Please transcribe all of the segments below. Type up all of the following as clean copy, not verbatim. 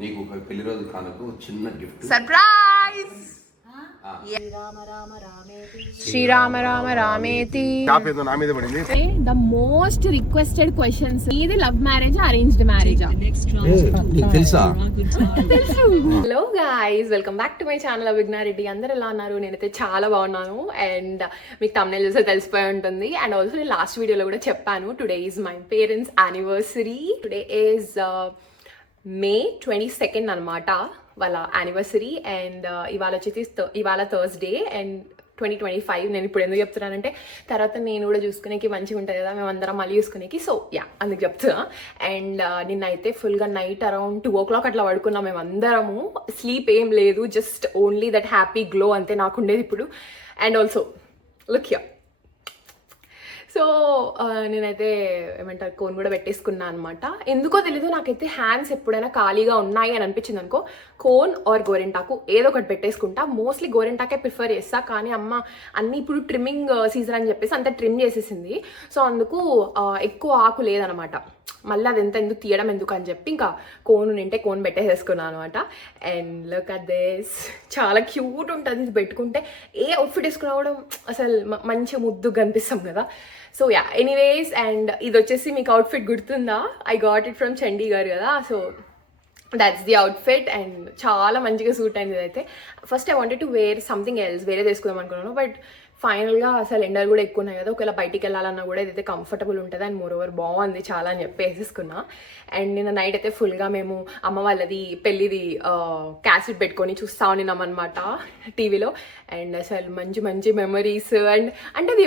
నీకు ఒక పెళ్లి రోజు కానుకు చిన్న గిఫ్ట్ సర్ప్రైజ్. శ్రీరామ రామ రామేతి. నా మీద పడింది. ద మోస్ట్ రిక్వెస్టెడ్ క్వశ్చన్స్, ఇది లవ్ మ్యారేజ్ అరేంజ్డ్ మ్యారేజా? తెలుసా? తెలుసు. Hello guys, welcome back to my channel Abhijna Reddy. అందరు ఎలా ఉన్నారు? నేనైతే చాలా బాగున్నాను అండ్ మీకు thumbnail చూస్తే తెలిసిపోయి ఉంటుంది. అండ్ ఆల్సో నేను లాస్ట్ వీడియోలో కూడా చెప్పాను, today is my parents anniversary. Today is May 22nd అనమాట వాళ్ళ యానివర్సరీ. అండ్ ఇవాళ థర్స్డే అండ్ 2025. నేను ఇప్పుడు ఎందుకు చెప్తున్నానంటే తర్వాత నేను కూడా చూసుకునేకి మంచిగా ఉంటుంది కదా, మేము అందరం మళ్ళీ చూసుకునేకి. సో యా, అందుకు చెప్తున్నా. అండ్ నిన్నైతే ఫుల్గా నైట్ అరౌండ్ 2 o'clock అట్లా పడుకున్నాం మేము అందరము. స్లీప్ ఏం లేదు, just only that happy glow అంతే నాకు ఉండేది ఇప్పుడు. And also look here. So నేనైతే ఏమంటారు కోన్ కూడా పెట్టేసుకున్నాను అనమాట. ఎందుకో తెలీదు, నాకైతే హ్యాండ్స్ ఎప్పుడైనా ఖాళీగా ఉన్నాయి అని అనిపించింది అనుకో, కోన్ ఆర్ గోరెంటాకు ఏదో ఒకటి పెట్టేసుకుంటా. మోస్ట్లీ గోరెంటాకే ప్రిఫర్ చేస్తా, కానీ అమ్మ అన్నీ ఇప్పుడు ట్రిమ్మింగ్ సీజన్ అని చెప్పేసి అంతా ట్రిమ్ చేసేసింది. సో అందుకు ఎక్కువ ఆకు లేదనమాట. మళ్ళీ అది ఎందుకు తీయడం ఎందుకు అని చెప్పి ఇంకా కోన్ నింటే కోన్ పెట్టేసేసుకున్నాను అనమాట. అండ్ లుక్ అట్ దిస్, చాలా క్యూట్ ఉంటుంది ఇది పెట్టుకుంటే. ఏ అవుట్ఫిట్ వేసుకున్నా కూడా అసలు మంచి ముద్దు కనిపిస్తాం కదా. So yeah, anyways. అండ్ ఇది వచ్చేసి మీకు అవుట్ఫిట్ గుర్తుందా? I got it from Chandi garu కదా. So that's the outfit and చాలా మంచిగా సూట్ అయింది ఇదైతే. First I wanted to wear something else, వేరే తీసుకుందాం అనుకున్నాను. బట్ ఫైనల్గా అసలు ఎండలు కూడా ఎక్కువ ఉన్నాయి కదా, ఒకవేళ బయటికి వెళ్ళాలన్నా కూడా ఇదైతే కంఫర్టబుల్ ఉంటుంది. అండ్ మోర్ ఓవర్ బాగుంది చాలా అని చెప్పి వేసేసుకున్నా. అండ్ నిన్న నైట్ అయితే ఫుల్గా మేము అమ్మ వాళ్ళది పెళ్ళిది క్యాసెట్ పెట్టుకొని చూస్తూ ఉన్నాం అనమాట టీవీలో. అండ్ అసలు మంచి మంచి మెమరీస్. అండ్ అంటే అది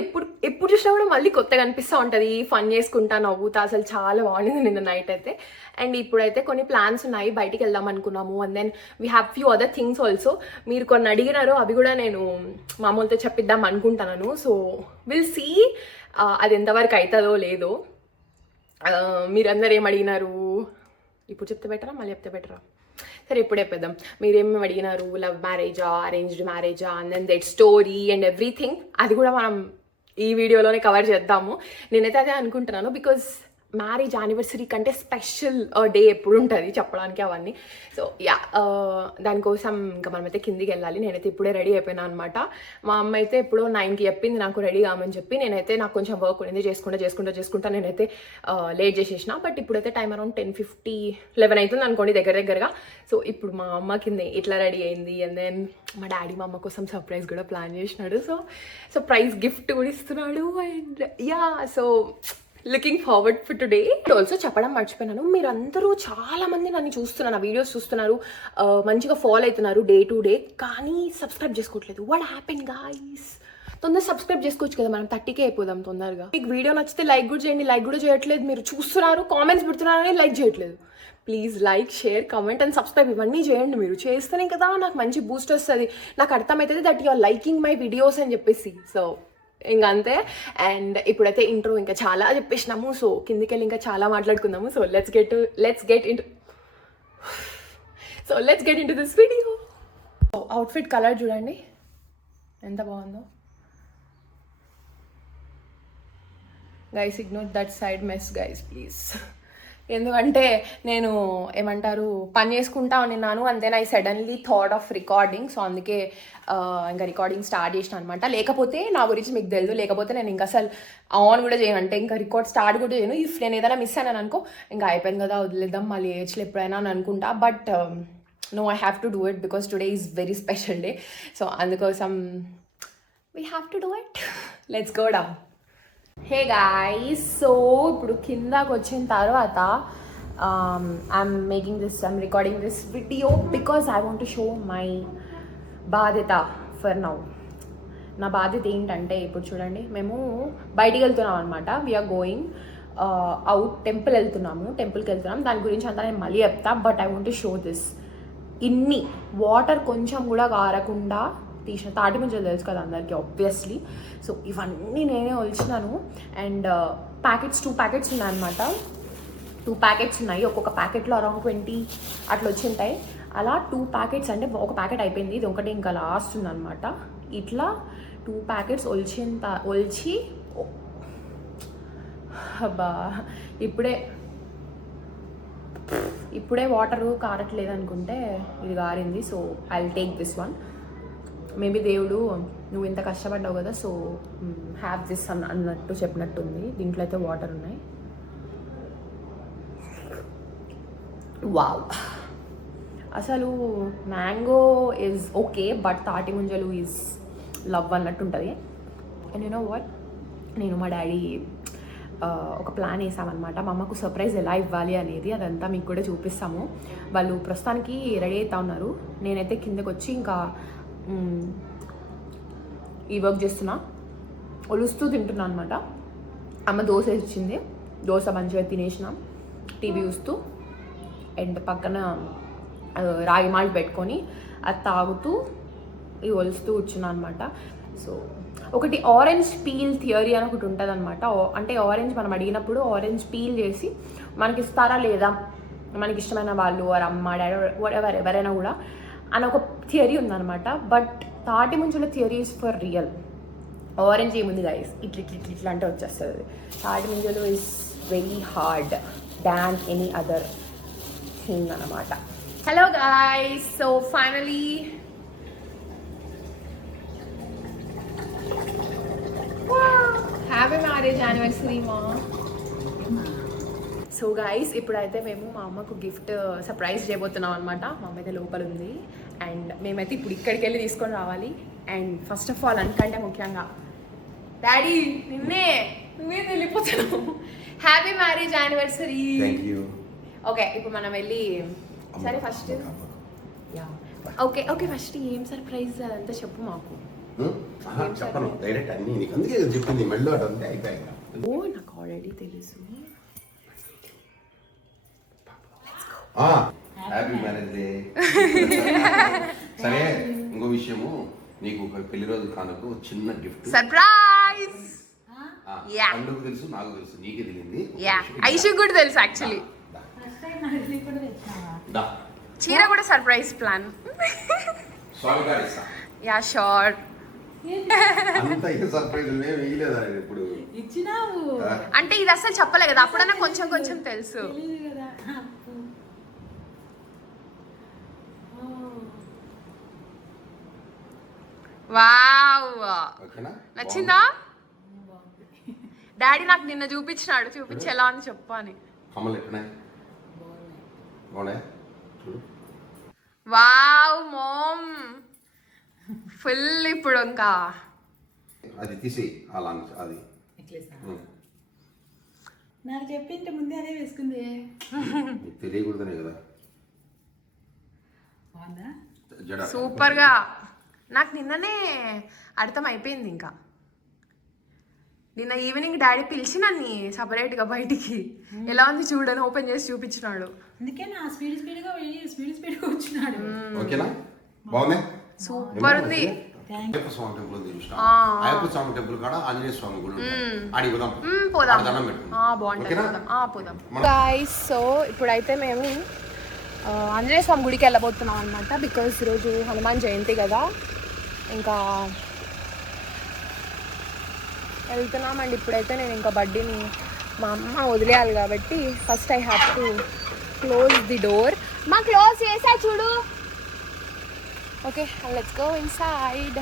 ఎప్పుడు చూసినా కూడా మళ్ళీ కొత్తగా అనిపిస్తూ ఉంటుంది, ఫన్ చేసుకుంటా నవ్వుతా. అసలు చాలా బాగుంది నిన్న నైట్ అయితే. అండ్ ఇప్పుడైతే కొన్ని ప్లాన్స్ ఉన్నాయి, బయటికి వెళ్దాం అనుకున్నాము. And then we have few other things also. మీరు కొన్ని అడిగినారు, అవి కూడా నేను మామూలుతో చెప్పిద్దాం అనుకుంటున్నాను. సో విల్ సీ అది ఎంతవరకు అవుతుందో లేదో. మీరందరూ ఏం అడిగినారు? ఇప్పుడు చెప్తే బెటరా మళ్ళీ చెప్తే బెటరా? సరే ఇప్పుడు చెప్పేద్దాం. మీరేమేమి అడిగినారు, లవ్ మ్యారేజా అరేంజ్డ్ మ్యారేజా and then that story and everything, అది కూడా మనం ఈ వీడియోలోనే కవర్ చేద్దాము. నేనైతే అదే అనుకుంటున్నాను, బికాజ్ మ్యారేజ్ యానివర్సరీ కంటే స్పెషల్ డే ఎప్పుడు ఉంటుంది చెప్పడానికి అవన్నీ. సో యా, దానికోసం ఇంకా మనమైతే కిందికి వెళ్ళాలి. నేనైతే ఇప్పుడే రెడీ అయిపోయినా అనమాట. మా అమ్మ అయితే ఎప్పుడో 9కి చెప్పింది నాకు రెడీ కామని చెప్పి. నేనైతే నాకు కొంచెం వర్క్ ఉంది, చేసుకుంటా నేనైతే లేట్ చేసేసిన. బట్ ఇప్పుడైతే టైం అరౌండ్ 10:50, 11 అవుతుంది అనుకోండి దగ్గరగా. సో ఇప్పుడు మా అమ్మ కింద ఇట్లా రెడీ అయింది. అండ్ దెన్ మా డాడీ మా అమ్మ కోసం సర్ప్రైజ్ కూడా ప్లాన్ చేసినాడు. సో ప్రైజ్ గిఫ్ట్ కూడా ఇస్తున్నాడు. And yeah, so looking forward for today. Also చెప్పడం మర్చిపోయినాను, మీరందరూ చాలా మంది నన్ను చూస్తున్నారు, నా వీడియోస్ చూస్తున్నారు, మంచిగా ఫాలో అవుతున్నారు డే టు డే, కానీ సబ్స్క్రైబ్ చేసుకోవట్లేదు. What happen guys? తొందరగా సబ్స్క్రైబ్ చేసుకోవచ్చు కదా, మనం 30K అయిపోదాం తొందరగా. మీకు వీడియో నచ్చితే లైక్ కూడా చేయండి. లైక్ కూడా చేయట్లేదు, మీరు చూస్తున్నారు కామెంట్స్ పెడుతున్నారని లైక్ చేయట్లేదు. Please like, share, comment and subscribe ఇవన్నీ చేయండి. మీరు చేస్తేనే కదా నాకు మంచి బూస్ట్ వస్తుంది, నాకు అర్థమవుతుంది that you are liking my videos అని చెప్పేసి. సో ఇంకా అంతే. అండ్ ఇప్పుడైతే ఇంట్రో ఇంకా చాలా చెప్పేసినాము. సో కిందికి వెళ్ళి ఇంకా చాలా మాట్లాడుకుందాము. So let's get into this video. Outfit colour చూడండి ఎంత బాగుందో. Guys ignore that side mess guys please. ఎందుకంటే నేను ఏమంటారు పని చేసుకుంటా ఉన్నాను, అంతే I suddenly thought of recording. So అందుకే ఇంకా రికార్డింగ్ స్టార్ట్ చేసిన అనమాట. లేకపోతే నా గురించి మీకు తెలియదు, లేకపోతే నేను ఇంకా అసలు ఆన్ కూడా చేయను, అంటే ఇంకా రికార్డ్ స్టార్ట్ కూడా చేయను. ఇఫ్ నేను ఏదైనా మిస్ అయినాను అనుకో ఇంకా అయిపోయింది కదా వదిలేద్దాం మళ్ళీ ఏజ్లో ఎప్పుడైనా అని అనుకుంటా. But no, I have to do it because today is very special day. So అందుకోసం we have to do it. Let's go down. Hey guys, so ఇప్పుడు కిందకి వచ్చిన తర్వాత I'm recording this video because I want to show my బాధ్యత for now. నా బాధ్యత ఏంటంటే ఇప్పుడు చూడండి, మేము బయటికి వెళ్తున్నాం అనమాట. వీఆర్ గోయింగ్ అవుట్, టెంపుల్కి వెళ్తున్నాం. దాని గురించి అంతా నేను మళ్ళీ చెప్తా. But I want to show this. ఇన్ని వాటర్ కొంచెం కూడా కారకుండా తీసిన తాటి ముంజలు తెలుసు కదా అందరికీ ఆబ్వియస్లీ. సో ఇవన్నీ నేనే ఒలిచినాను. అండ్ ప్యాకెట్స్ 2 ప్యాకెట్స్ ఉన్నాయన్నమాట. 2 ప్యాకెట్స్ ఉన్నాయి. ఒక్కొక్క ప్యాకెట్లో అరౌండ్ 20 అట్లా వచ్చి ఉంటాయి. అలా 2 ప్యాకెట్స్ అంటే ఒక ప్యాకెట్ అయిపోయింది, ఇది ఒకటి ఇంకా లాస్ట్ ఉందన్నమాట. ఇట్లా 2 ప్యాకెట్స్ ఒలిచి అబ్బా ఇప్పుడే ఇప్పుడే వాటర్ కారట్లేదు అనుకుంటే ఇది కారింది. So I will take this one. Maybe దేవుడు నువ్వు ఇంత కష్టపడ్డావు కదా, సో హ్యావ్ దిస్ అన్నట్టు చెప్పినట్టుంది. దీంట్లో అయితే వాటర్ ఉన్నాయి. వావ్, అసలు మ్యాంగో ఈజ్ ఓకే, బట్ తాటి ముంజలు ఈజ్ లవ్ అన్నట్టు ఉంటుంది. అండ్ యు నో వాట్, నేను మా డాడీ ఒక ప్లాన్ వేసామన్నమాట. మా అమ్మకు సర్ప్రైజ్ ఎలా ఇవ్వాలి అనేది, అదంతా మీకు కూడా చూపిస్తాము. వాళ్ళు ప్రస్తుతానికి రెడీ అవుతా ఉన్నారు. నేనైతే కిందకు వచ్చి ఇంకా ఈ వర్క్ చేస్తున్నా, ఒలుస్తూ తింటున్నా అనమాట. అమ్మ దోశ ఇచ్చింది, దోశ మంచిగా తినేసిన టీవీ చూస్తూ, అండ్ పక్కన రాగి మాల్ట్ పెట్టుకొని అది తాగుతూ ఇవి ఒలుస్తూ కూర్చున్నా అనమాట. సో ఒకటి ఆరెంజ్ పీల్ థియరీ అని ఒకటి ఉంటుంది అనమాట. అంటే ఆరెంజ్ మనం అడిగినప్పుడు ఆరెంజ్ పీల్ చేసి మనకి ఇస్తారా లేదా, మనకి ఇష్టమైన వాళ్ళు వారు అమ్మ డాడీ ఎవరైనా కూడా అని ఒక థియరీ ఉందన్నమాట. బట్ తాటి ముంచుల theory is for real. Orange ఏముంది గైస్, ఇట్లా అంటే వచ్చేస్తుంది. తాటి ముంజలు is very hard than any other thing అన్నమాట. Hello guys, so finally happy marriage anniversary మా. సో గైస్, ఇప్పుడైతే మేము మా అమ్మకు గిఫ్ట్ సర్ప్రైజ్ చేయబోతున్నాం అనమాట. మా అమ్మ అయితే లోపల ఉంది, అండ్ మేమైతే ఇప్పుడు ఇక్కడికి వెళ్ళి తీసుకొని రావాలి. అండ్ ఫస్ట్ ఆఫ్ ఆల్ అన్నికంటే ముఖ్యంగా డాడీ నువ్వే వెళ్ళిపోతున్నావు. Happy marriage anniversary. ఓకే, ఇప్పుడు మనం వెళ్ళి సరే ఫస్ట్ ఓకే ఫస్ట్ ఏం సర్ప్రైజ్ అదంతా చెప్పు మాకు. చెప్పను డైరెక్ట్ అన్ని నీకు అందుకే చెప్పింది మెల్లో అంటే అయిపోయాయి. ఓ నాకు ఆల్రెడీ తెలుసు. Happy marriage day. సరే, ఇంకో విషయము, నీకు ఒక పెళ్లి రోజు కానుకు చిన్న గిఫ్ట్ సర్ప్రైజ్. అందుకు తెలుసు, నాకు తెలుసు, నీకే తెలియంది. ఐషు కూడా తెలుసు యాక్చువల్లీ. చీర కూడా సర్ప్రైజ్ ప్లాన్. Yeah sure. అంత సర్ప్రైజ్ ఇప్పుడు ఇచ్చినావు అంటే ఇది అసలు చెప్పలే కదా, అప్పుడన్నా కొంచెం కొంచెం తెలుసు. వావ్, నచ్చిందా? డాడీ నాకు నిన్న చూపించినాడు, చూపించి ఎలా ఉంది చెప్పు అని. Wow ma'am, full. ఇప్పుడు ఇంకా అది తీసి అలా అది నాకు చెప్పింటే ముందే అదే వేసుకుంది. తెలియకూడదనే కదా. సూపర్ గా, నాకు నిన్ననే అర్థం అయిపోయింది. ఇంకా నిన్న ఈవినింగ్ డాడీ పిలిచి నన్ను సపరేట్ గా బయటికి ఎలా ఉంది చూడని ఓపెన్ చేసి చూపించినాడు. అందుకే నా స్పీడ్ గా వచ్చినాడు. ఓకేనా, బాగుంది, సూపర్ ఉంది. అయ్యప్ప స్వామి టెంపుల్ ఉంది చూసినా? అయ్యప్ప స్వామి టెంపుల్ కాడ ఆంజనేయ స్వామి గుడి ఆడికి పోదాం. గైస్, సో ఇప్పుడైతే మేము ఆంజనేయ స్వామి గుడికి వెళ్ళబోతున్నాం అనమాట. బికాస్ ఈరోజు హనుమాన్ జయంతి కదా, ఇంకా వెళ్తున్నాం. అండ్ ఇప్పుడైతే నేను ఇంకా బడ్డీని మా అమ్మ వదిలేయాలి కాబట్టి first I have to close the door. మా క్లోజ్ చేసా చూడు. Okay, let's go inside.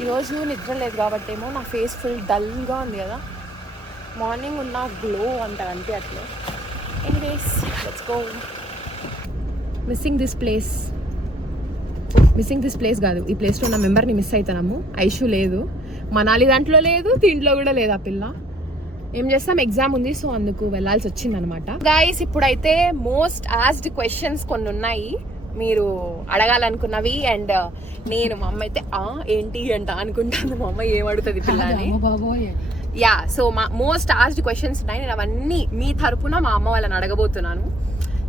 ఈరోజు నిద్ర లేదు కాబట్టి ఏమో నా ఫేస్ ఫుల్ డల్గా ఉంది కదా, మార్నింగ్ ఉన్న గ్లో అంటారు అంతే అట్లే. Anyways let's go. Missing this place కాదు, ఈ ప్లేస్లో ఉన్న మెంబర్ని మిస్ అవుతున్నాము. ఐషు లేదు, మనాలి దాంట్లో లేదు, దీంట్లో కూడా లేదు ఆ పిల్ల. ఏం చేస్తాం, ఎగ్జామ్ ఉంది, సో అందుకు వెళ్ళాల్సి వచ్చింది అనమాట. గైస్, ఇప్పుడైతే మోస్ట్ ఆస్డ్ క్వశ్చన్స్ కొన్ని ఉన్నాయి మీరు అడగాలనుకున్నవి. అండ్ నేను మా అమ్మ అయితే ఏంటి అంట అనుకుంటాను, మా అమ్మ ఏమడుగుతుంది పిల్లని. యా, సో మా మోస్ట్ ఆస్డ్ క్వశ్చన్స్ ఉన్నాయి. నేను అవన్నీ మీ తరపున మా అమ్మ వాళ్ళని అడగబోతున్నాను.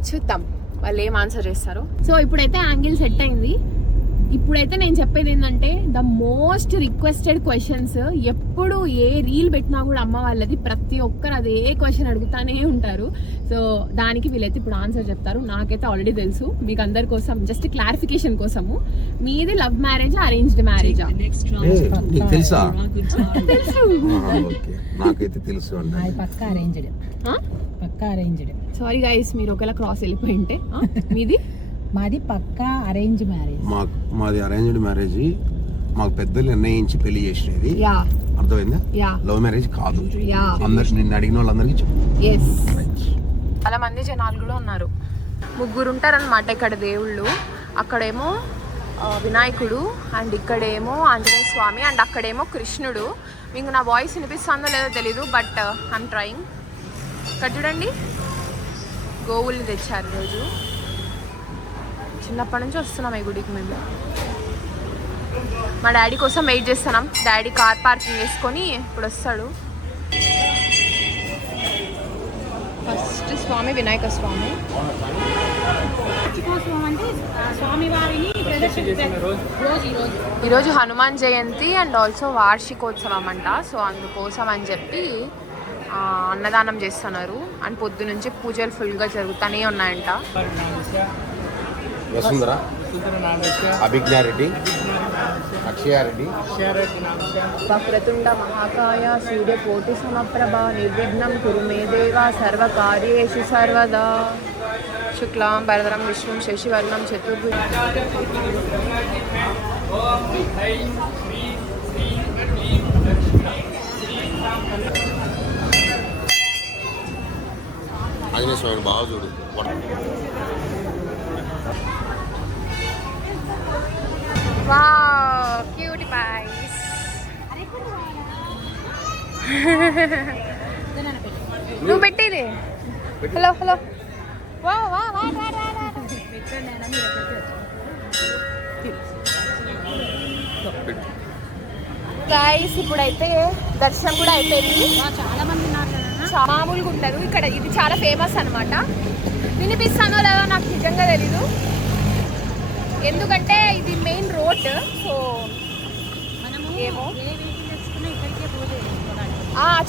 చూద్దాం వాళ్ళు ఏం ఆన్సర్ చేస్తారు. సో ఇప్పుడైతే యాంగిల్ సెట్ అయింది. ఇప్పుడైతే నేను చెప్పేది ఏంటంటే, ద మోస్ట్ రిక్వెస్టెడ్ క్వశ్చన్స్, ఎప్పుడు ఏ రీల్ పెట్టినా కూడా అమ్మ వాళ్ళది ప్రతి ఒక్కరు అదే క్వశ్చన్ అడుగుతానే ఉంటారు. సో దానికి వీళ్ళైతే ఇప్పుడు ఆన్సర్ చెప్తారు. నాకైతే ఆల్రెడీ తెలుసు, మీకు అందరి కోసం జస్ట్ క్లారిఫికేషన్ కోసము. మీది లవ్ మ్యారేజా అరేంజ్డ్ మ్యారేజా? తెలుసా? తెలుసు, నాకైతే తెలుసు. పక్కా అరేంజ్డ్. పక్కా అరేంజ్డ్. సారీ గైస్, మీరు ఒకవేళ క్రాస్ వెళ్ళిపోయి ఉంటే. మీది? మాది పక్కా అరేంజ్ మ్యారేజ్. మాది అరేంజ్డ్ మ్యారేజ్. మాకు పెద్దలు నిర్ణయించి పెళ్లి చేసినది. అర్థమైందా? లవ్ మ్యారేజ్ కాదు. అందరికి నిన్ను అడిగిన వాళ్ళందరికీ చెప్పు. చాలా మంది జనాలు కూడా ఉన్నారు. 3 ఉంటారనమాట ఇక్కడ దేవుళ్ళు. అక్కడేమో వినాయకుడు, అండ్ ఇక్కడేమో ఆంజనేయ స్వామి, అండ్ అక్కడేమో కృష్ణుడు. మీకు నా వాయిస్ వినిపిస్తుందో లేదో తెలీదు, బట్ ఐఎమ్ ట్రయింగ్. ఇక్కడ చూడండి, గోవుల్ని తెచ్చారు రోజు. చిన్నప్పటి నుంచి వస్తున్నాం ఈ గుడికి మేము. మా డాడీ కోసం వెయిట్ చేస్తున్నాం. డాడీ కార్ పార్కింగ్ చేసుకొని ఇప్పుడు వస్తాడు. ఫస్ట్ స్వామి వినాయక స్వామి. ఈరోజు హనుమాన్ జయంతి అండ్ ఆల్సో వార్షికోత్సవం అంట. సో అందుకోసం అని చెప్పి అన్నదానం చేస్తున్నారు. అండ్ పొద్దు నుంచి పూజలు ఫుల్గా జరుగుతూనే ఉన్నాయంట. వసుంధర, అభిజ్ఞారెడ్డి, అక్షయారెడ్డి. వక్రతుండ మహాకాయ సూర్యకోటి సమప్రభ నిర్విఘ్నం కురు మే దేవా సర్వకార్యేషు సర్వదా. శుక్లాం వరదరం విష్ణుం శశివర్ణం చతుర్భుజం. ఆంజనేయ స్వామిని బాగా చూడు. Wow, cutie pies. నువ్వు పెట్టేది. Hello hello. గైస్, ఇప్పుడైతే దర్శనం కూడా అయిపోయింది. చాలా మంది ఉన్నారు. మామూలుగా ఉండదు ఇక్కడ. ఇది చాలా ఫేమస్ అనమాట. వినిపిస్తానో లేదో నాకు నిజంగా తెలీదు, ఎందుకంటే ఇది మెయిన్ రోడ్. సో ఏమో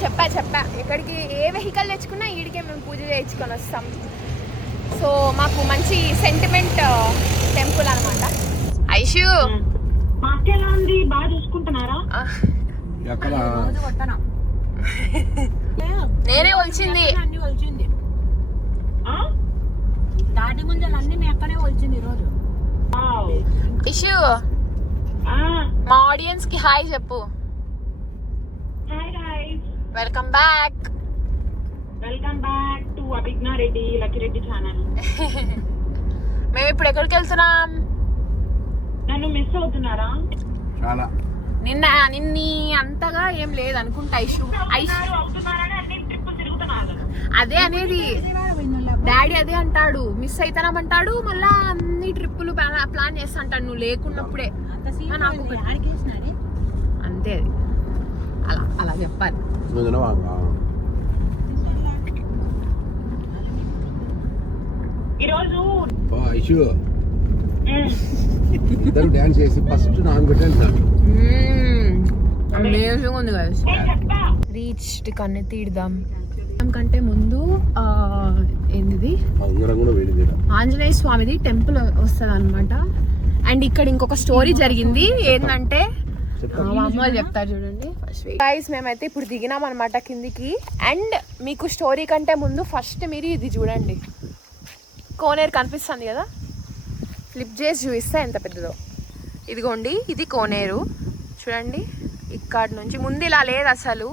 చెప్పా ఎక్కడికి ఏ వెహికల్ తెచ్చుకున్నా ఈడికే మేము పూజ చేయించుకొని వస్తాం. సో మాకు మంచి సెంటిమెంట్ టెంపుల్ అనమాట. ఐషు బాగా చూసుకుంటున్నారా? నేనే వచ్చింది. అన్ని వచ్చింది దాటి ముంజలు అన్ని మీ అక్కనే వచ్చింది ఈరోజు. ఇషు, మా ఆడియన్స్ కి హాయ్ చెప్పు. Welcome back. Welcome back to అభిజ్ఞా రెడ్డి లక్కిరెడ్డి ఛానల్. మేము ఇప్పుడు ఎక్కడికి వెళ్తున్నాం? నన్ను మిస్ అవుతున్నారా? చాలా. నిన్ని అంతగా ఏం లేదు అనుకుంటా. ఐషు అదే అనేది డాడీ అదే అంటాడు. మిస్ అవుతామంటాడు, మళ్ళా అన్ని ట్రిప్పులు ప్లాన్ చేస్తా అంటాడు నువ్వు లేకున్నప్పుడే. అంతే, అది అలా అలా చెప్పాలి. ఈరోజు ఇద్దరు డాన్స్ చేసి ఫస్ట్ నాకు పెట్టండి. అమేజింగ్ ఉంది కదా. రీచ్ కన్ను తీద్దాం కంటే ముందు ఏంటిది ఆంజనేయ స్వామిది టెంపుల్ వస్తుంది అనమాట. అండ్ ఇక్కడ ఇంకొక స్టోరీ జరిగింది. ఏంటంటే మా అమ్మ వాళ్ళు చెప్తారు చూడండి. గైస్, మేమైతే ఇప్పుడు దిగినాం అనమాట కిందికి. అండ్ మీకు స్టోరీ కంటే ముందు ఫస్ట్ మీరు ఇది చూడండి. కోనేరు కనిపిస్తుంది కదా, ఫ్లిప్ చేసి చూపిస్తే ఎంత పెద్దదో. ఇదిగోండి, ఇది కోనేరు చూడండి. ఇక్కడ నుంచి ముందు ఇలా లేదు అసలు,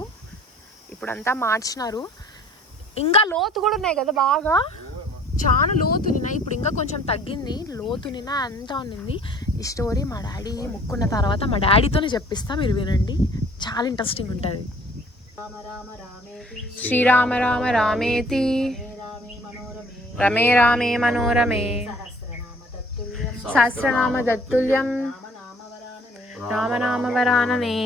ఇప్పుడంతా మార్చినారు. ఇంకా లోతు కూడా ఉన్నాయి కదా, బాగా చాలా లోతు నిన్న. ఇప్పుడు ఇంకా కొంచెం తగ్గింది లోతు. నిన్న అంతా ఉన్నింది. ఈ స్టోరీ మా డాడీ ముక్కున్న తర్వాత మా డాడీతోనే చెప్పిస్తా, మీరు వినండి. చాలా ఇంట్రెస్టింగ్ ఉంటుంది. శ్రీరామ రామ రామేతి రమే రామే మనోరమే సహస్రనామ తత్తుల్యం రామనామ వరాననే.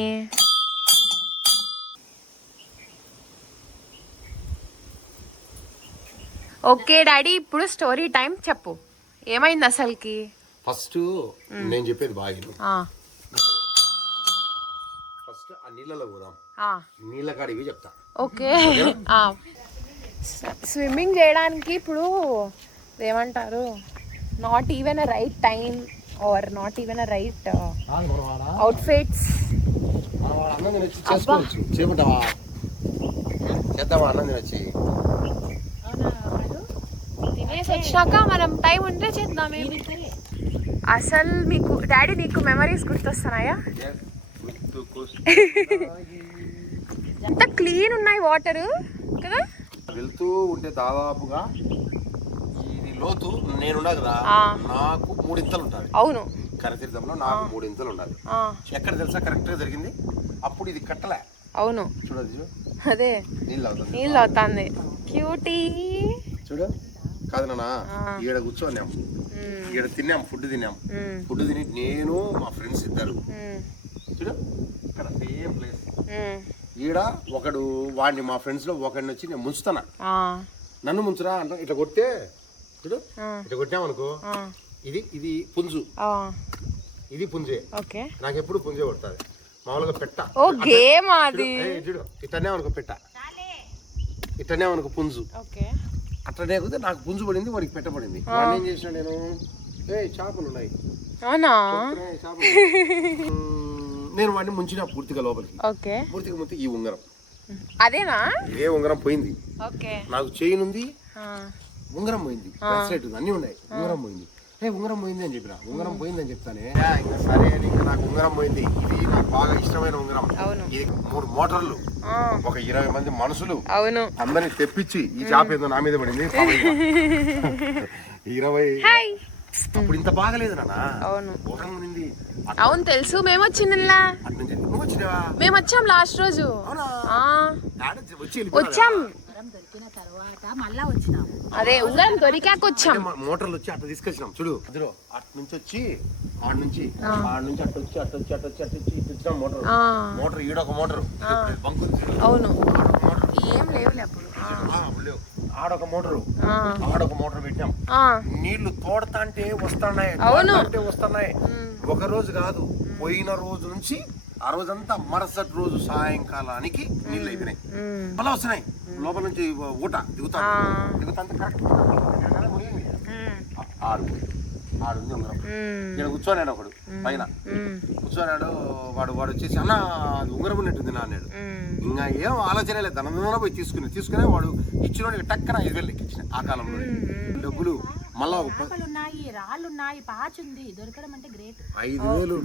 ఓకే డాడీ, ఇప్పుడు స్టోరీ టైం చెప్పు. ఏమైంది అసలుకి? ఫస్ట్ నేను చెప్పేది బాగా. ఫస్ట్ ఆ నీళ్ళలో పోదాం. నీళ్ళ కాడికి చెప్తా. ఓకే. స్విమ్మింగ్ చేయడానికి ఇప్పుడు ఏమంటారు, not even a right time or not even a right outfits. చేసుకోవచ్చు. చేపట్టవా? చేద్దామా? అన్నం తినొచ్చి తినేసి వచ్చినాక మనం టైం ఉంటే చేద్దాం. అసలు మీకు డాడీ నీకు మెమరీస్ గుర్తొస్తున్నాయా? ఎంత క్లీన్ ఉన్నాయి వాటర్ కదా. వెళ్తూ ఉంటే దాదాపుగా ఇది లోతు నేనున్నా కదా, నాకు 3 ఇంతలు ఉంటుంది. అవును, కరతీర్థంలో నాకు 3 ఇంతలు ఉండాలి. ఎక్కడ తెలుసా కరెక్ట్ గా జరిగింది? అప్పుడు ఇది కట్టలే. అవును చూడదు, అదే నీళ్ళు అవుతుంది. క్యూటీ చూడు. కాదు నాన్న, ఈడ కూర్చోన్నాం, ఈడ తిన్నాం, ఫుడ్ తిన్నాం. ఫుడ్ తిని నేను మా ఫ్రెండ్స్ ఇద్దరు చూడు ఇక్కడ సేమ్ ప్లేస్. ఈడ ఒకడు వాడిని మా ఫ్రెండ్స్ లో ఒకడిని వచ్చి నేను ముంచుతానా, నన్ను ముంచురా అంట. ఇట్లా కొడితే చూడు, ఇట్లా కొట్టామనుకో ఇది ఇది పుంజు, ఇది పుంజే. నాకు ఎప్పుడు పుంజే కొడుతుంది. మామూలుగా పెట్ట చూడు, ఇట్లనే అనుకో పెట్ట, ఇట్లనే అనుకో పుంజు. అట్లనే అయితే నాకు పుంజు పడింది, వాడికి పెట్టబడింది. వాడిని ఏం చేసిన నేను, చేపలు ఉన్నాయి నేను వాడిని ముంచిన పూర్తిగా లోపలికి. పూర్తిగా ముందు ఈ ఉంగరం అదేనా, ఇదే ఉంగరం పోయింది. నాకు చైన్ ఉంది, ఉంగరం పోయింది, బ్రాస్లెట్ ఉంది, అన్ని ఉన్నాయి. ఉంగరం పోయింది. ఉంగరం పోయింది అని చెప్పిన, ఉంగరం పోయింది అని చెప్తానే. ఇంకా సరే అని ఇంకా నాకు ఉంగరం పోయింది. ఇది నాకు బాగా ఇష్టమైన ఉంగరం. ఇది 3 మోటార్లు, ఒక 20 మంది మనుషులు అందరిని తెప్పించి ఈ చేప ఏదో నా మీద పడింది. 20 అప్పుడు ఇంత బాగలేదు నాన్న. అవును తెలుసు, మేము వచ్చింది. మేము వచ్చాం లాస్ట్ రోజు, వచ్చాం. అదే ఉంగరం దొరికాక వచ్చాం. మోటార్లు వచ్చి అట్లా తీసుకొచ్చినాం చూడు. అటు నుంచి వచ్చి ఆడ నుంచి అటు వచ్చి అటు వచ్చి అటు వచ్చి అటు వచ్చి ఇటు వచ్చినాం. మోటార్ ఈడొక మోటార్ బంకు. అవును, ఏం లేవులే అప్పుడు. ఆడొక మోటారు, ఆడొక మోటార్ పెట్టాం. నీళ్లు తోడతా అంటే వస్తున్నాయి, వస్తున్నాయి. ఒక రోజు కాదు, పోయిన రోజు నుంచి ఆ రోజంతా మరుసటి రోజు సాయంకాలానికి నీళ్ళు అయిపోయినాయి. మళ్ళా వస్తున్నాయి లోపల నుంచి ఊట దిగుతా కరెక్ట్ ఆడుంది ఉంగరం. నేను కూర్చోనాడు ఒకడు పైన కూర్చోనాడు. వాడు వచ్చేసి అన్న అది ఉంగరం ఉన్నట్టుంది నా అన్నాడు. ఇంకా ఏం ఆలోచన లేదు, ధనంగా పోయి తీసుకునే వాడు ఇచ్చిన టక్కన 5,000 ఎక్కించిన. ఆ కాలంలో డబ్బులు మళ్ళా 5,000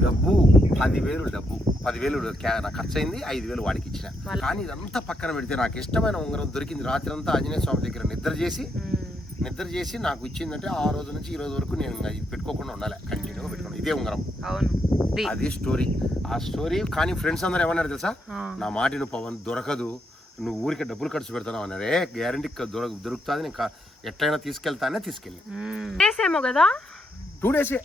డబ్బు, 10,000 డబ్బు, 10,000 నాకు ఖర్చు అయింది. 5,000 వాడికి ఇచ్చిన. కానీ ఇదంతా పక్కన పెడితే నాకు ఇష్టమైన ఉంగరం దొరికింది. రాత్రి అంతా ఆంజనేయ స్వామి దగ్గర నిద్ర చేసి నాకు ఇచ్చిందంటే ఆ రోజు నుంచి ఈ రోజు వరకు నేను ఇది పెట్టుకోకుండా ఉండాలి, కంటిన్యూగా పెట్టుకోండి. ఇదే ఉంగరం. అది స్టోరీ. ఆ స్టోరీ కానీ ఫ్రెండ్స్ అందరూ ఏమన్నారు తెలుసా, నా మాట నువ్వు పవన్ దొరకదు, నువ్వు ఊరికి డబ్బులు ఖర్చు పెడతావు అన్నారే. గ్యారంటీ దొరుకుతుంది, నేను ఎట్లయినా తీసుకెళ్తానే తీసుకెళ్ళి. 2 డేసే.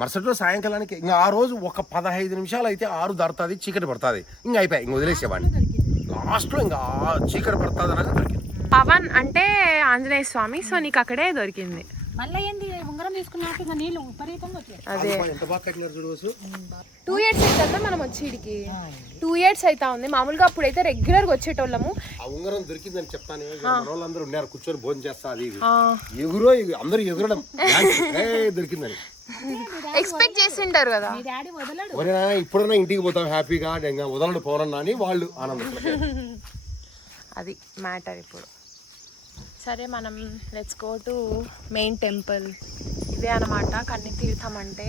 మరుసటి రోజు సాయంకాలానికి ఇంకా ఆ రోజు ఒక 15 నిమిషాలు అయితే 6 దాటుతుంది, చీకటి పడుతుంది. ఇంకా అయిపోయాయి, ఇంక వదిలేసేవాడిని. లాస్ట్ లో ఇంకా చీకటి పడుతుంది అనేది దొరికింది. పవన్ అంటే ఆంజనేయ స్వామి, సో నీకు అక్కడే దొరికింది. మళ్ళీ ఏంది ఉంగరం తీసుకున్నాక నీళ్ళు విపరీతంగా వచ్చాయి. అదే 2 years అవుతుందా మనం వచ్చి ఇడికి? 2 years అవుతా ఉంది. మామూలుగా అప్పుడైతే రెగ్యులర్ గా వచ్చేటోళ్ళము. ఆ ఉంగరం దొరికిందని చెప్తాను. వాళ్ళందరూ ఉన్నారు కూర్చొని భోజనం చేస్తా, అది ఎగురో అందరూ ఎగురడం దొరికిందని ఎక్స్పెక్ట్ చేసింటారు కదా. ఇప్పుడైనా ఇంటికి పోతాం హ్యాపీగా, వదలడు పోరన్నా అని వాళ్ళు ఆనందం. అది మ్యాటర్ ఇప్పుడు. సరే మనం let's go to main temple. ఇదే అనమాట కన్ని తీర్థం అంటే.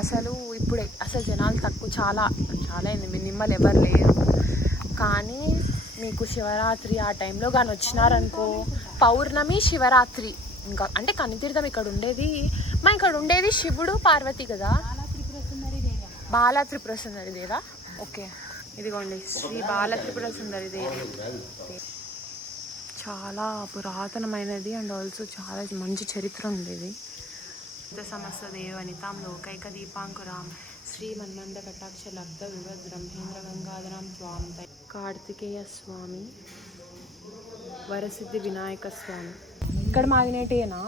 అసలు ఇప్పుడే అసలు జనాలు తక్కువ, చాలా అయింది, మినిమల్ ఎవరు లేరు. కానీ మీకు శివరాత్రి ఆ టైంలో కానీ వచ్చినారనుకో, పౌర్ణమి శివరాత్రి ఇంకా అంటే కన్ని తీర్థం ఇక్కడ ఉండేది శివుడు పార్వతి కదా, బాలా త్రిపుర సుందరి దేవా. ఓకే, ఇదిగోండి శ్రీ బాల త్రిపుర సుందరి దేవి. చాలా పురాతనమైనది అండ్ ఆల్సో చాలా మంచి చరిత్ర ఉండేది. సమస్త దేవనితాం లోకైక దీపాంకురాం శ్రీ మన్మంద కటాక్ష లబ్ధ వివద్ బ్రహ్మేంద్ర గంగాధరాం త్వాం కార్తికేయ స్వామి వరసిద్ధి వినాయక స్వామి. ఇక్కడ మాగినేటేనా?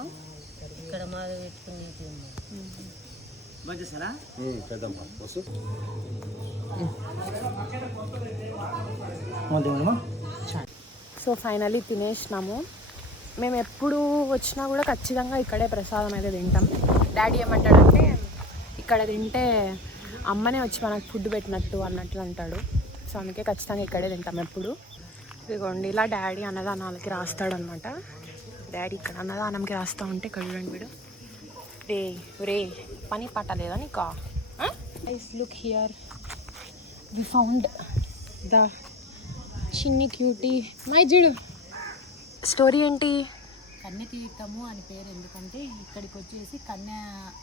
ఇక్కడ సో ఫైనలీ తినేసినాము. మేము ఎప్పుడు వచ్చినా కూడా ఖచ్చితంగా ఇక్కడే ప్రసాదం అయితే తింటాం. డాడీ ఏమంటాడంటే ఇక్కడ తింటే అమ్మనే వచ్చి మనకు ఫుడ్ పెట్టినట్టు అన్నట్లు అంటాడు. సో అందుకే ఖచ్చితంగా ఇక్కడే తింటాం ఎప్పుడు. ఇదిగోండి ఇలా డాడీ అన్నదానాలకి రాస్తాడనమాట. డాడీ ఇక్కడ అన్నదానంకి రాస్తా ఉంటే ఇక్కడ చూడండి వీడు. రే రే పని పట్టలేదా నీకు? Eyes look here, we found the చిన్ని క్యూటీ. మై చూడు స్టోరీ ఏంటి? కన్య తీర్థము అని పేరు ఎందుకంటే ఇక్కడికి వచ్చేసి కన్య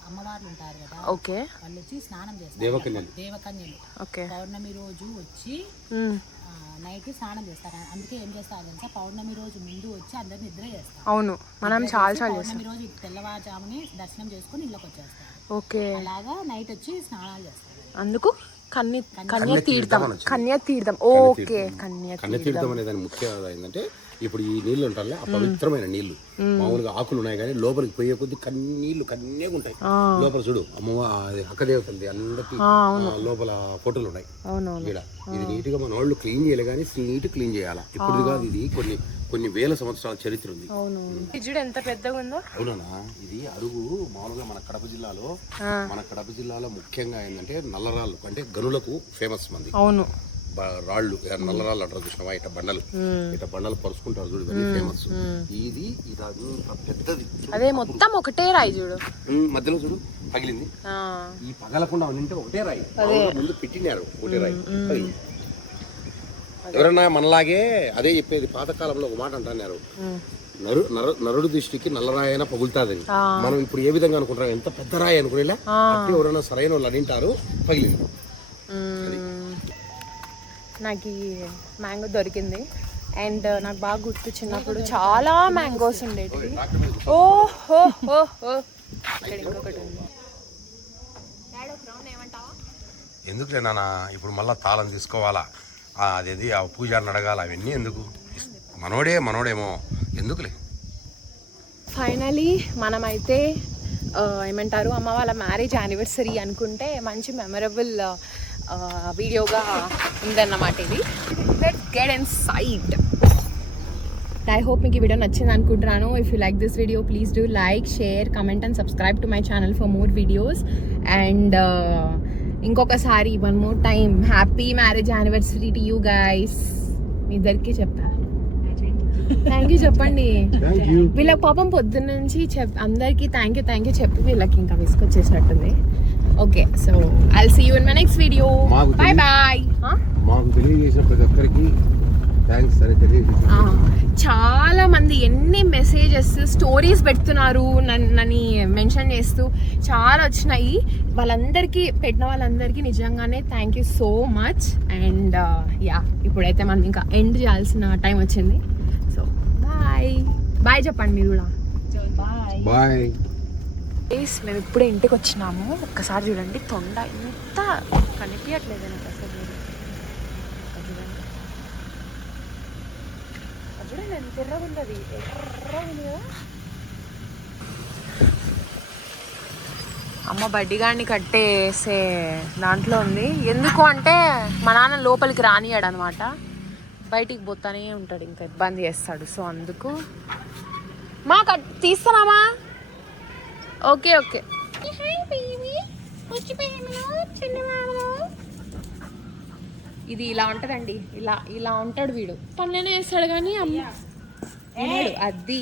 అమ్మవార్లు ఉంటారు కదా, ఓకే, వాళ్ళు వచ్చి స్నానం చేస్తారు, దేవకన్యలు. ఓకే, పౌర్ణమి రోజు వచ్చి నైట్ స్నానం చేస్తారు. అందుకే ఏం చేస్తారు తెలుసా, పౌర్ణమి రోజు ముందు వచ్చి అందరు నిద్ర చేస్తారు. అవును, మనం చాలా పౌర్ణమి రోజు తెల్లవారుజాముని దర్శనం చేసుకుని ఇళ్ళకి వచ్చేస్తారు. ఓకే, అలాగా నైట్ వచ్చి స్నానాలు చేస్తారు. అందుకు కన్య తీర్థం. ఓకే, కన్య తీర్థం అనే దాని ముఖ్య ఏంటంటే ఇప్పుడు ఈ నీళ్లు ఉంటాయి అపవిత్రమైన నీళ్లు. మామూలుగా ఆకులు ఉన్నాయి కానీ లోపలికి పోయే కొద్ది నీళ్లు కన్యగా ఉంటాయి. లోపల చూడు అమ్మవారి అక్కదేవతలది అందరికి లోపల ఫోటోలు ఉన్నాయి. ఇక్కడ ఇది నీట్ గా మన వాళ్ళు క్లీన్ చేయాలి కానీ నీట్ క్లీన్ చేయాలి. ఇప్పుడు కాదు, ఇది కొన్ని వేల సంవత్సరాల చరిత్ర ఉంది. ఎంత పెద్దగా ఉందో. అవునా, ఇది అరుగు మామూలుగా మన కడప జిల్లాలో ముఖ్యంగా ఏంటంటే నల్లరాళ్ళు అంటే గనులకు ఫేమస్ మంది. అవును, రాళ్ళు నల్లరాళ్ళు అంటారు చూసినావా, ఇట్లా బండలు పరుచుకుంటారు చూడు, ఇవన్నీ ఫేమస్. ఇది పెద్దది, అదే మొత్తం ఒకటే రాయి చూడు, మధ్యలో చూడు పగిలింది. ఈ పగలకుండా ఉంటే ఒకటే రాయి ముందు పెట్టినారు, ఒకటే రాయి. ఎవరన్నా మనలాగే అదే చెప్పేది, పాతకాలంలో ఒక మాట అంటున్నారు, నరుడు దృష్టికి నల్లరాయి అయినా పగులుతాదని. మనం ఇప్పుడు ఏ విధంగా అనుకుంటాం, ఎంత పెద్ద రాయి అనుకునేలా అట్లా ఎవరైనా సరైన వాళ్ళు అడింటారు, పగిలింది. నాకు ఈ మ్యాంగో దొరికింది అండ్ నాకు బాగా గుర్తు, చిన్నప్పుడు చాలా మ్యాంగోస్ ఉండేవి. ఓహో ఇక్కడ ఇంకొకటి ఉంది. ఎందుకులే నాన్న, ఇప్పుడు మళ్ళీ తాళం తీసుకోవాలా, అదేది ఆ పూజారిని అడగాల, అవన్నీ ఎందుకు, మనోడేమో ఎందుకులే. ఫైనలీ మనమైతే ఏమంటారు, అమ్మ వాళ్ళ మ్యారేజ్ యానివర్సరీ అనుకుంటే మంచి మెమరబుల్ వీడియోగా ఉందన్నమాట ఇది. Let's get inside. I hope మీకు ఈ వీడియో నచ్చింది అనుకుంటున్నాను. If you like this video please do like, share, comment and subscribe to my channel for more videos. And ఇంకొకసారి one more time happy marriage anniversary to you guys. మీ ఇద్దరికి చెప్పా, thank you చెప్పండి. వీళ్ళకి పాపం పొద్దున్న నుంచి అందరికి థ్యాంక్ యూ చెప్పి వీళ్ళకి ఇంకా విసుకొచ్చేసినట్టుంది. Okay, so I'll see you in my next video. Bye bye. మాకు తెలియజేసిన ప్రతి ఒక్కరికి థ్యాంక్స్ అని తెలియజేసి, చాలా మంది ఎన్ని మెసేజెస్ స్టోరీస్ పెడుతున్నారు, నన్ను మెన్షన్ చేస్తూ చాలా వచ్చినాయి. వాళ్ళందరికీ పెట్టిన వాళ్ళందరికీ నిజంగానే thank you so much. And ఇప్పుడైతే మనం ఇంకా ఎండ్ చేయాల్సిన టైం వచ్చింది. సో బాయ్ చెప్పండి మీరు కూడా. బాయ్. మేము ఇప్పుడే ఇంటికి వచ్చినాము. ఒక్కసారి చూడండి, తొండ ఎంత కనిపించట్లేదు నాకు అసలు. చూడండి ఎంత ఎర్రగా ఉంది, అది ఎర్రగా ఉంది కదా. అమ్మ బడ్డిగాడిని కట్టేసే దాంట్లో ఉంది. ఎందుకు అంటే మా నాన్న లోపలికి రానియాడు అనమాట, బయటికి పోతానే ఉంటాడు, ఇంకా ఇబ్బంది చేస్తాడు. సో అందుకు తీస్తామా. ఓకే ఇది ఇలా ఉంటదండి, ఇలా ఉంటాడు వీడు. పనులనే వేస్తాడు కానీ అమ్మ అది